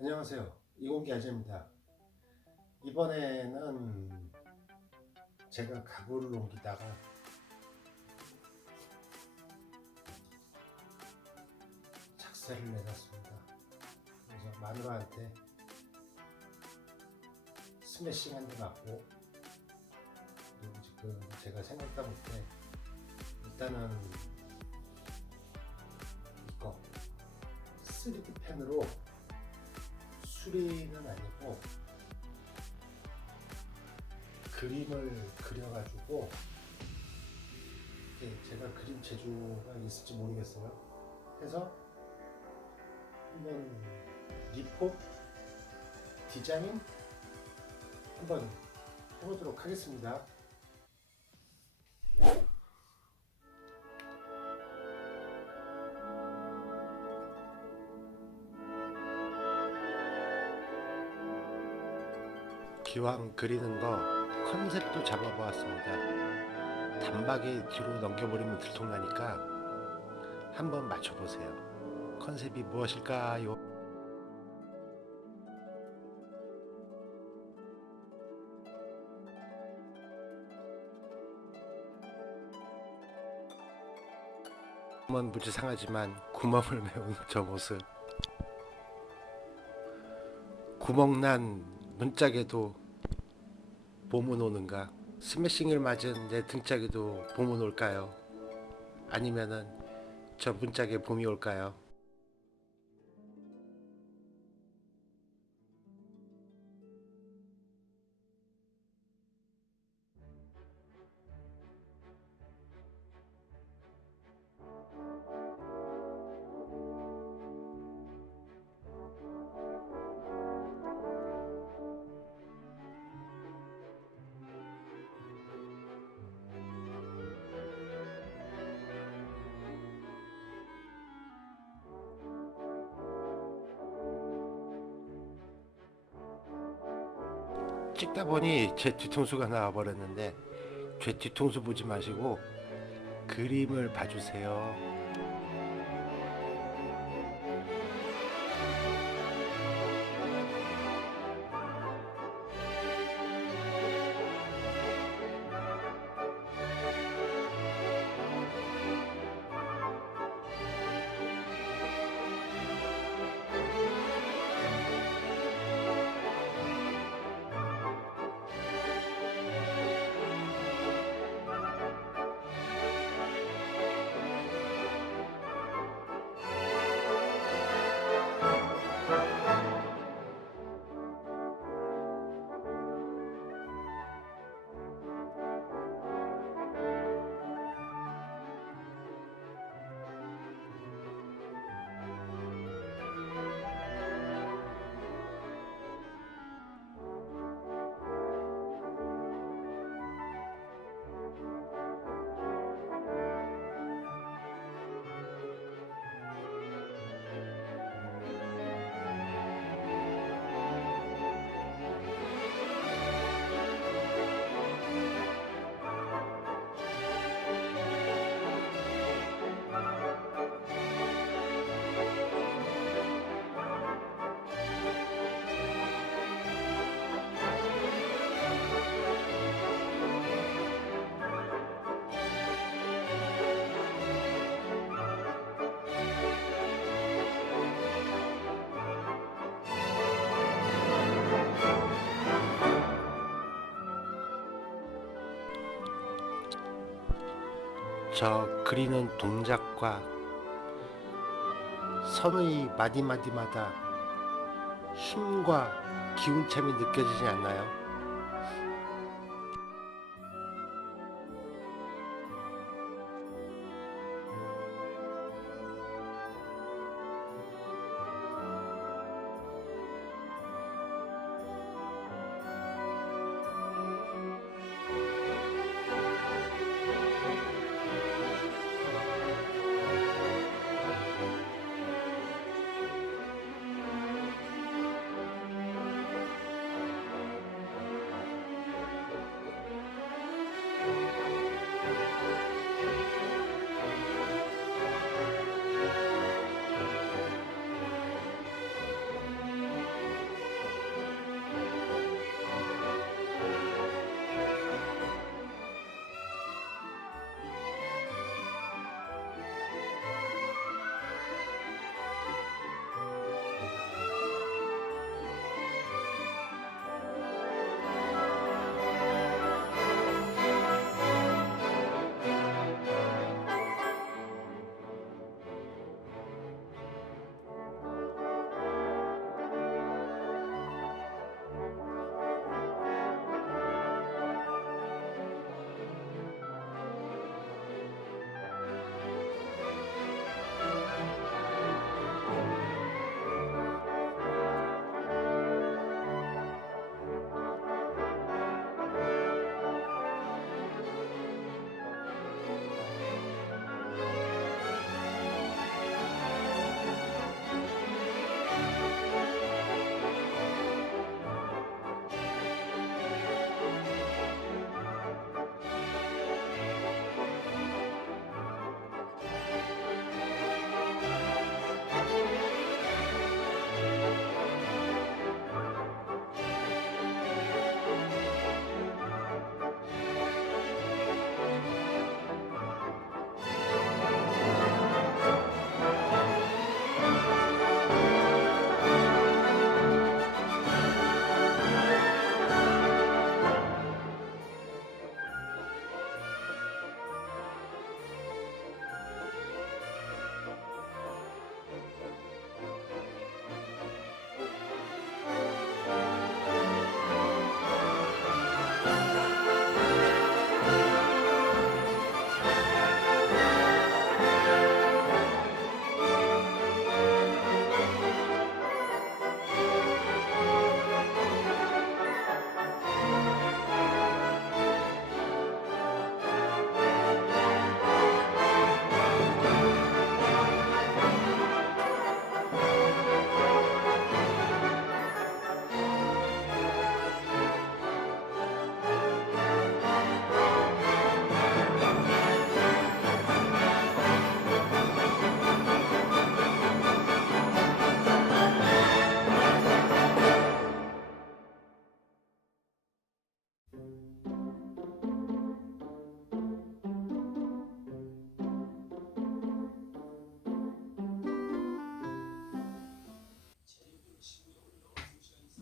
안녕하세요. 이공기 아재입니다. 이번에는 제가 가구를 옮기다가 착세를 내렸습니다. 그래서 마누라한테 스매싱 한 대 맞고, 그리고 지금 제가 생각다 못해 일단은 이거 3D 펜으로 수리는 아니고 그림을 그려가지고, 제가 그림 재주가 있을지 모르겠어요. 해서 한번 리포 디자인 한번 해보도록 하겠습니다. 기왕 그리는 거 컨셉도 잡아보았습니다. 단박에 뒤로 넘겨버리면 들통나니까 한번 맞춰보세요. 컨셉이 무엇일까요? 구멍은 무지상하지만 구멍을 메운 저 모습, 구멍난 눈짝에도 봄은 오는가? 스매싱을 맞은 내 등짝에도 봄은 올까요? 아니면은 저 문짝에 봄이 올까요? 찍다 보니 제 뒤통수가 나와버렸는데, 제 뒤통수 보지 마시고 그림을 봐주세요. 저 그리는 동작과 선의 마디마디마다 힘과 기운참이 느껴지지 않나요?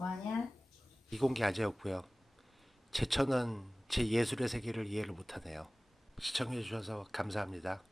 뭐하냐? 이공계 아재였고요. 제천은 제 예술의 세계를 이해를 못하네요. 시청해 주셔서 감사합니다.